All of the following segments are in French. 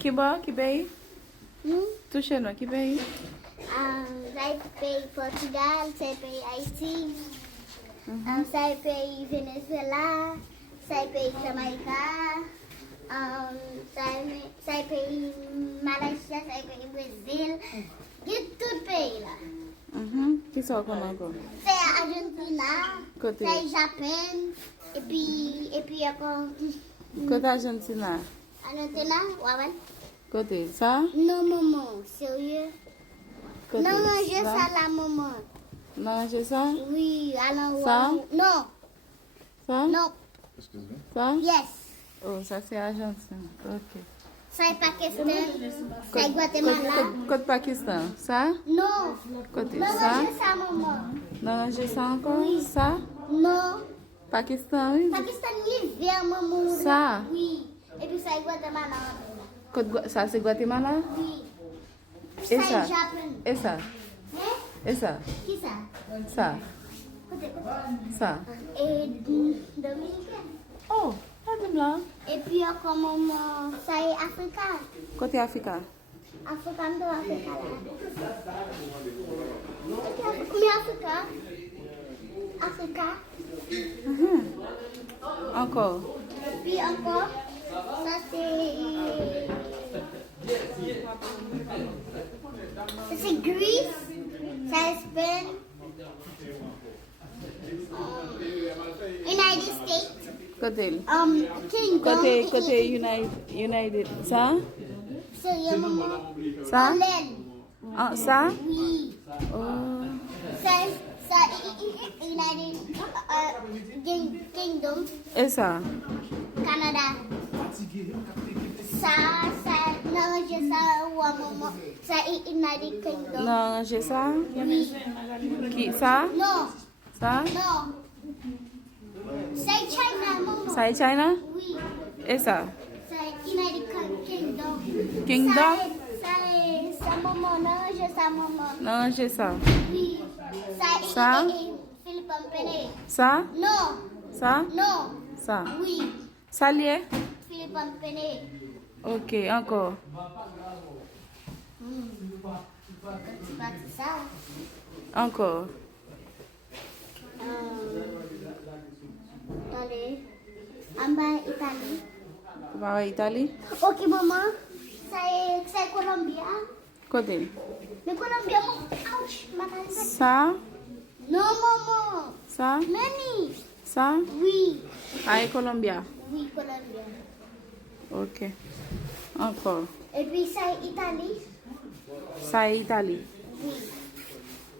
Qui bas, qui paye? Touchez-nous, qui paye? Ça paye Portugal, ça paye Haïti, ça paye Venezuela, ça paye Jamaïque, ça paye Malaysia, ça paye Brésil. Il y a tout pays là. Qui sont encore? C'est Argentine, Côté. c'est Japon, et puis encore. Côté Argentine. Argentine, ouais. Côté ça? Non, maman, sérieux. Côté Non, j'ai ça là, maman. Non, j'ai ça? Oui, alors. Ça? Non. Ça? Non. Ça? Yes. Oh, ça c'est Argentine. Ok. Ça est Pakistan. Ça est Guatemala. Côté Pakistan. Ça? Non. Côté Non, ça? j'ai ça, maman. Non, j'ai ça encore? Oui. Ça? Non. Pakistan, oui. Pakistan, l'hiver, maman. Ça? Oui. Et puis ça est Guatemala. Ça c'est Guatemala? Oui. Et Ça ça? est Japon. Et ça? Hein? Et ça? Qui ça? Ça? Côté. Ça? Et Dominicaine. Oh, là. Et puis encore, maman, ça est Africa. Côté Africa. Africain de Africa là. Mais Africa. Africa. Encore. Et puis encore, ça c'est. Ça c'est Greece. Ça c'est Spain. United States. Côté. Kingdom. Côté United. Ça? Sérieux, maman. Ça? Hollande. Ah, ça? Oui. Oh. Ça, United Kingdom, Et ça? Canada. Ça, non, j'ai ça, ou à maman. Ça, United Kingdom. Non, j'ai ça? Oui. Qui? Ça? Non, Ça? non. C'est China, maman. Ça est China? Oui. Et ça? C'est United Kingdom. Kingdom? Ça, maman, non, j'ai ça, maman. Non, j'ai ça. Oui. Ça? Philippe Pene. Ça? Non, Ça? non. Ça? Oui. Ça lié? Philippe Pene. Ok, encore. C'est pas ça. Encore. Attendez. En bas, Italie. Tu vas à Italie? Ok, maman. C'est Colombia. Côté. Mais Colombia, ouch, ma tante. Ça? Non, maman. Ça? Nani. Ça? Oui. Ah, et Colombia. Oui, Colombia. Ok. Encore. Et puis, c'est Italie. Ça est Italie. Oui.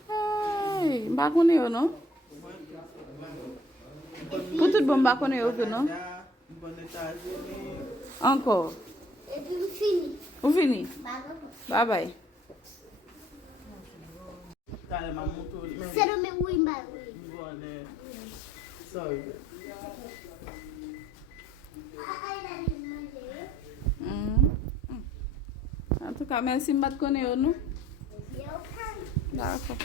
Hey, mbaa ko ne yo no? Pour tout bon mbaa ko ne yo que non? Encore. Et puis, fini. Vous fini? Bago. Bye bye. C'est le même oui, ma oui. En tout cas, merci de me connaître. Yo, D'accord.